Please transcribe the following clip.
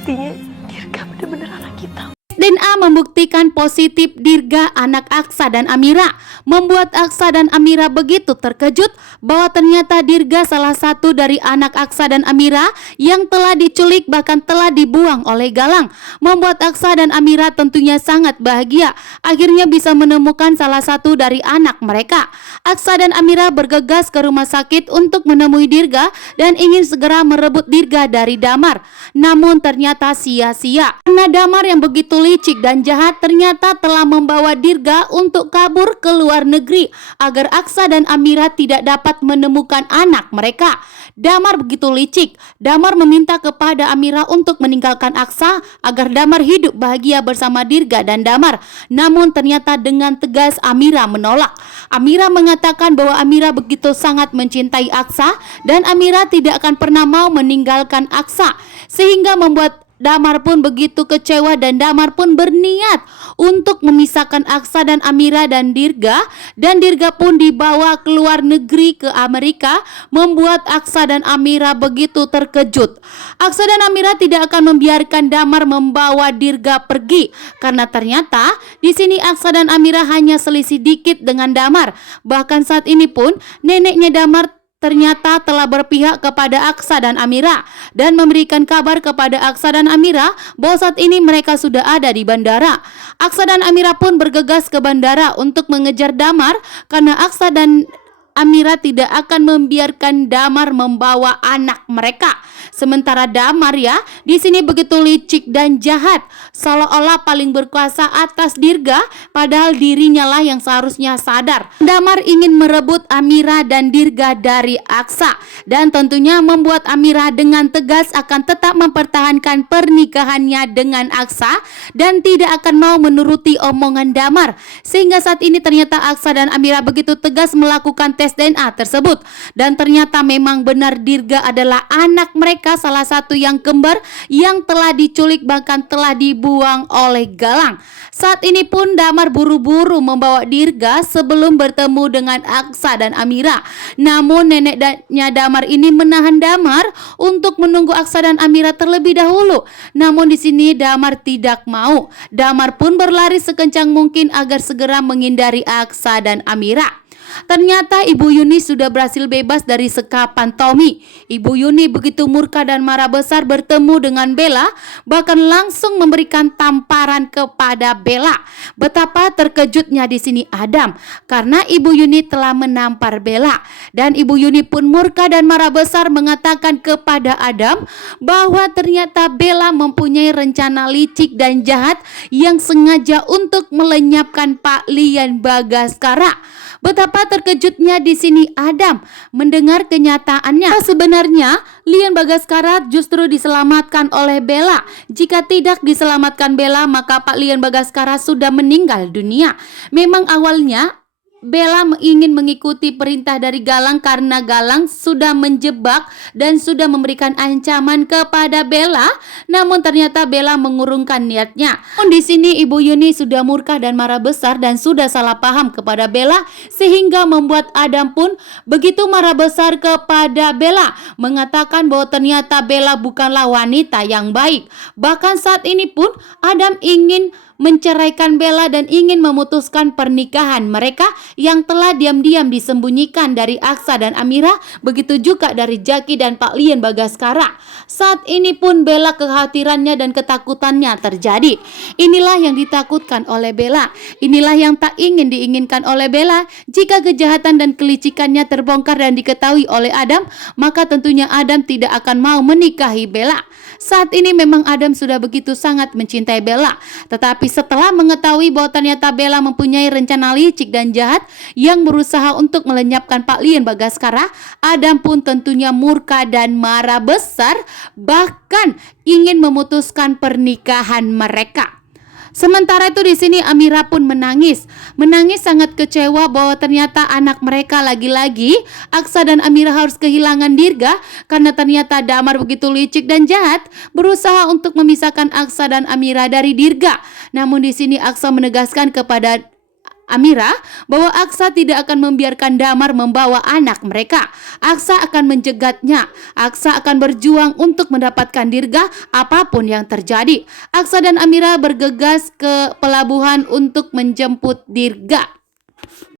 pastinya Dirga benar-benar anak kita. DNA membuktikan positif Dirga anak Aksa dan Amira, membuat Aksa dan Amira begitu terkejut bahwa ternyata Dirga salah satu dari anak Aksa dan Amira yang telah diculik bahkan telah dibuang oleh Galang. Membuat Aksa dan Amira tentunya sangat bahagia akhirnya bisa menemukan salah satu dari anak mereka. Aksa dan Amira bergegas ke rumah sakit untuk menemui Dirga dan ingin segera merebut Dirga dari Damar. Namun ternyata sia-sia karena Damar yang begitu licik dan jahat ternyata telah membawa Dirga untuk kabur ke luar negeri agar Aksa dan Amira tidak dapat menemukan anak mereka. Damar begitu licik. Damar meminta kepada Amira untuk meninggalkan Aksa agar Damar hidup bahagia bersama Dirga dan Damar. Namun ternyata dengan tegas Amira menolak. Amira mengatakan bahwa Amira begitu sangat mencintai Aksa dan Amira tidak akan pernah mau meninggalkan Aksa, sehingga membuat Damar pun begitu kecewa dan Damar pun berniat untuk memisahkan Aksa dan Amira dan Dirga pun dibawa ke luar negeri ke Amerika, membuat Aksa dan Amira begitu terkejut. Aksa dan Amira tidak akan membiarkan Damar membawa Dirga pergi karena ternyata di sini Aksa dan Amira hanya selisih dikit dengan Damar. Bahkan saat ini pun neneknya Damar ternyata telah berpihak kepada Aksa dan Amira dan memberikan kabar kepada Aksa dan Amira bahwa saat ini mereka sudah ada di bandara. Aksa dan Amira pun bergegas ke bandara untuk mengejar Damar karena Aksa dan Amira tidak akan membiarkan Damar membawa anak mereka. Sementara Damar ya di sini begitu licik dan jahat, seolah-olah paling berkuasa atas Dirga, padahal dirinya lah yang seharusnya sadar. Damar ingin merebut Amira dan Dirga dari Aksa dan tentunya membuat Amira dengan tegas akan tetap mempertahankan pernikahannya dengan Aksa dan tidak akan mau menuruti omongan Damar. Sehingga saat ini ternyata Aksa dan Amira begitu tegas melakukan tes DNA tersebut dan ternyata memang benar Dirga adalah anak mereka, salah satu yang kembar yang telah diculik bahkan telah dibuang oleh Galang. Saat ini pun Damar buru-buru membawa Dirga sebelum bertemu dengan Aksa dan Amira. Namun neneknya Damar ini menahan Damar untuk menunggu Aksa dan Amira terlebih dahulu. Namun di sini Damar tidak mau. Damar pun berlari sekencang mungkin agar segera menghindari Aksa dan Amira. Ternyata Ibu Yuni sudah berhasil bebas dari sekapan Tommy. Ibu Yuni begitu murka dan marah besar bertemu dengan Bella, bahkan langsung memberikan tamparan kepada Bella. Betapa terkejutnya di sini Adam karena Ibu Yuni telah menampar Bella dan Ibu Yuni pun murka dan marah besar mengatakan kepada Adam bahwa ternyata Bella mempunyai rencana licik dan jahat yang sengaja untuk melenyapkan Pak Lian Bagaskara. Betapa terkejutnya di sini Adam mendengar kenyataannya. Sebenarnya Lian Bagaskara justru diselamatkan oleh Bella. Jika tidak diselamatkan Bella, maka Pak Lian Bagaskara sudah meninggal dunia. Memang awalnya Bella ingin mengikuti perintah dari Galang karena Galang sudah menjebak dan sudah memberikan ancaman kepada Bella. Namun ternyata Bella mengurungkan niatnya. Di sini Ibu Yuni sudah murka dan marah besar dan sudah salah paham kepada Bella, sehingga membuat Adam pun begitu marah besar kepada Bella, mengatakan bahwa ternyata Bella bukanlah wanita yang baik. Bahkan saat ini pun Adam ingin menceraikan Bella dan ingin memutuskan pernikahan mereka yang telah diam-diam disembunyikan dari Aksa dan Amira, begitu juga dari Jaki dan Pak Lian Bagaskara. Saat ini pun Bella kekhawatirannya dan ketakutannya terjadi. Inilah yang ditakutkan oleh Bella, inilah yang tak ingin diinginkan oleh Bella. Jika kejahatan dan kelicikannya terbongkar dan diketahui oleh Adam, maka tentunya Adam tidak akan mau menikahi Bella. Saat ini memang Adam sudah begitu sangat mencintai Bella, tetapi setelah mengetahui bahwa ternyata Bella mempunyai rencana licik dan jahat yang berusaha untuk melenyapkan Pak Lian Bagaskara, Adam pun tentunya murka dan marah besar, bahkan ingin memutuskan pernikahan mereka. Sementara itu di sini Amira pun menangis sangat kecewa bahwa ternyata anak mereka lagi-lagi Aksa dan Amira harus kehilangan Dirga karena ternyata Damar begitu licik dan jahat berusaha untuk memisahkan Aksa dan Amira dari Dirga. Namun di sini Aksa menegaskan kepada Amira bahwa Aksa tidak akan membiarkan Damar membawa anak mereka. Aksa akan menjegatnya. Aksa akan berjuang untuk mendapatkan Dirga apapun yang terjadi. Aksa dan Amira bergegas ke pelabuhan untuk menjemput Dirga.